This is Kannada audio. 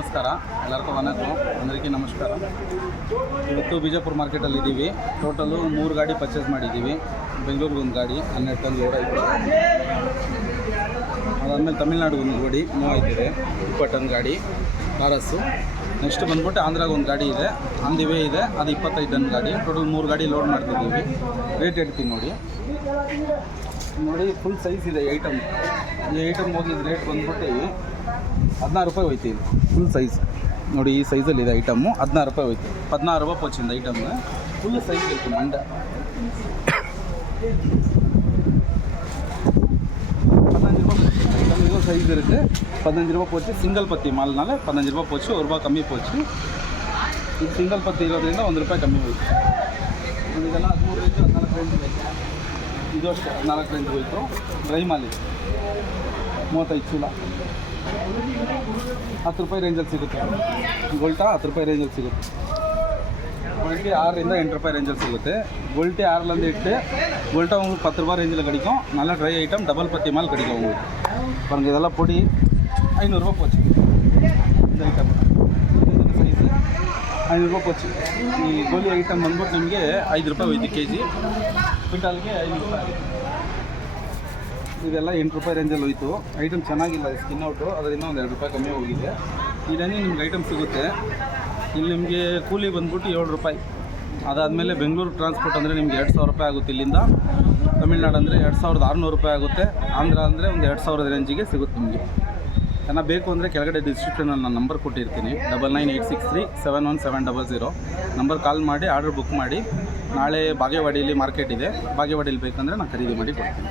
ನಮಸ್ಕಾರ, ಎಲ್ಲರಿಗೂ అందరికీ ನಮಸ್ಕಾರ. ಇವತ್ತು ಬಿಜಾಪುರ ಮಾರ್ಕೆಟಲ್ಲಿದ್ದೀವಿ. ಟೋಟಲು 3 ಗಾಡಿ ಪರ್ಚೇಸ್ ಮಾಡಿದ್ದೀವಿ. ಬೆಂಗಳೂರಿಗೆ ಒಂದು ಗಾಡಿ 12 ಟನ್ ಲೋಡ್ ಆಯಿತು. ಅದಾದಮೇಲೆ ತಮಿಳ್ನಾಡಿಗೆ ಒಂದು ಗಾಡಿ ಮೂವ್ ಆಯ್ತಿದೆ, 20 ಟನ್ ಗಾಡಿ ಕಾರಸ್ಸು. ನೆಕ್ಸ್ಟ್ ಬಂದ್ಬಿಟ್ಟು ಆಂಧ್ರಾಗ ಒಂದು ಗಾಡಿ ಇದೆ, ಆನ್ ದಿ ವೇ ಇದೆ, ಅದು 25 ಟನ್ ಗಾಡಿ. ಟೋಟಲ್ 3 ಗಾಡಿ ಲೋಡ್ ಮಾಡ್ತಿದ್ದೀವಿ. ರೇಟ್ ಹೇಳ್ತೀನಿ ನೋಡಿ. ಫುಲ್ ಸೈಜ್ ಇದೆ ಐಟಮ್. ಈ ಐಟಮ್ ಹೋಗಿದ್ದು ರೇಟ್ ಬಂದ್ಬಿಟ್ಟು 16 ರೂಪಾಯಿ ಹೋಯ್ತು. ಇದು ಫುಲ್ ಸೈಜ್ ನೋಡಿ, ಈ ಸೈಜಲ್ಲಿದೆ ಐಟಮ್ಮು. 16 ರೂಪಾಯಿ ಹೋಯ್ತು. 16 ರೂಪಾಯಿ ಪೋಚಿಂದ ಐಟಮ್ ಫುಲ್ ಸೈಜ್ ಇತ್ತು. ಮಂಡ 15 ರೂಪಾಯಿ ಐಟಮ್ ಇದು ಸೈಜ್ ಇರುತ್ತೆ. 15 ರೂಪಾಯಿ ಪೋಚಿ. ಸಿಂಗಲ್ ಪತ್ತಿ ಮಾಲ್ನಾಲೆ 15 ರೂಪಾಯಿ ಪೋಚು, 1 ರೂಪಾಯಿ ಕಮ್ಮಿ ಪೋಚು. ಇದು ಸಿಂಗಲ್ ಪತ್ತಿ ಇರೋದ್ರಿಂದ 1 ರೂಪಾಯಿ ಕಮ್ಮಿ ಹೋಯ್ತು. ಇದೆಲ್ಲ 13 ರೇಂಜ್ 14 ರೇಂಜ್ ಹೋಯ್ತು. ಇದು ಅಷ್ಟೇ 14 ರೇಂಜ್ ಹೋಯ್ತು. ಡ್ರೈ ಮಾಲ್ ಇದೆ 35 ಚೀಲ 10 ರೂಪಾಯಿ ರೇಂಜಲ್ಲಿ ಸಿಗುತ್ತೆ. ಗೋಲ್ಟಾ 10 ರೂಪಾಯಿ ರೇಂಜಲ್ಲಿ ಸಿಗುತ್ತೆ. ಗೋಲ್ಟಿ 6 ರಿಂದ 8 ರೂಪಾಯಿ ರೇಂಜಲ್ಲಿ ಸಿಗುತ್ತೆ. ಗೋಲ್ಟಿ 6லேருந்து 8, ಗೋಲ್ಟಾ உங்களுக்கு 10 ரூபாய் ரேஞ்சில் கிடைக்கும். நல்ல ட்ரை ஐட்டம், டபுள் பத்தி மால் கிடைக்கும் உங்களுக்கு. பாருங்கள், இதெல்லாம் பொடி 500 ரூபாய் போச்சு. இந்த ஐட்டம் ಸೈಜ್ 500 ರೂಪಾಯಿ ಪೋಚಿ. ಈ ಗೋಲಿ ಐಟಮ್ ಬಂದ್ಬಿಟ್ಟು ನಿಮಗೆ 5 ರೂಪಾಯಿ ಹೋಯ್ತು ಕೆ ಜಿ. ಕ್ವಿಂಟಾಲ್ಗೆ 500 ರೂಪಾಯಿ. ಇದೆಲ್ಲ 8 ರೂಪಾಯಿ ರೇಂಜಲ್ಲಿ ಹೋಯಿತು. ಐಟಮ್ ಚೆನ್ನಾಗಿಲ್ಲ, ಸ್ಕಿನ್ ಔಟು, ಅದರಿಂದ ಒಂದು 2 ರೂಪಾಯಿ ಕಮ್ಮಿ ಹೋಗಿದೆ. ಇಲ್ಲೇ ನಿಮ್ಗೆ ಐಟಮ್ ಸಿಗುತ್ತೆ. ಇಲ್ಲಿ ನಿಮಗೆ ಕೂಲಿ ಬಂದ್ಬಿಟ್ಟು 7 ರೂಪಾಯಿ. ಅದಾದಮೇಲೆ ಬೆಂಗಳೂರು ಟ್ರಾನ್ಸ್ಪೋರ್ಟ್ ಅಂದರೆ ನಿಮ್ಗೆ 2000 ರೂಪಾಯಿ ಆಗುತ್ತೆ. ಇಲ್ಲಿಂದ ತಮಿಳ್ನಾಡು ಅಂದರೆ 2600 ರೂಪಾಯಿ ಆಗುತ್ತೆ. ಆಂಧ್ರ ಅಂದರೆ ಒಂದು 2000 ರೇಂಜಿಗೆ ಸಿಗುತ್ತೆ ನಿಮಗೆ. ಚೆನ್ನಾಗಿ ಬೇಕು ಅಂದರೆ ಕೆಳಗಡೆ ಡಿಸ್ಕ್ರಿಪ್ಷನಲ್ಲಿ ನಾನು ನಂಬರ್ ಕೊಟ್ಟಿರ್ತೀನಿ, 9986371700 ನಂಬರ್ ಕಾಲ್ ಮಾಡಿ ಆರ್ಡರ್ ಬುಕ್ ಮಾಡಿ. ನಾಳೆ ಬಾಗೇವಾಡಿಯಲ್ಲಿ ಮಾರ್ಕೆಟ್ ಇದೆ, ಬಾಗೇವಾಡಿಯಲ್ಲಿ ಬೇಕಂದರೆ ನಾನು ಖರೀದಿ ಮಾಡಿ ಕೊಡ್ತೀನಿ.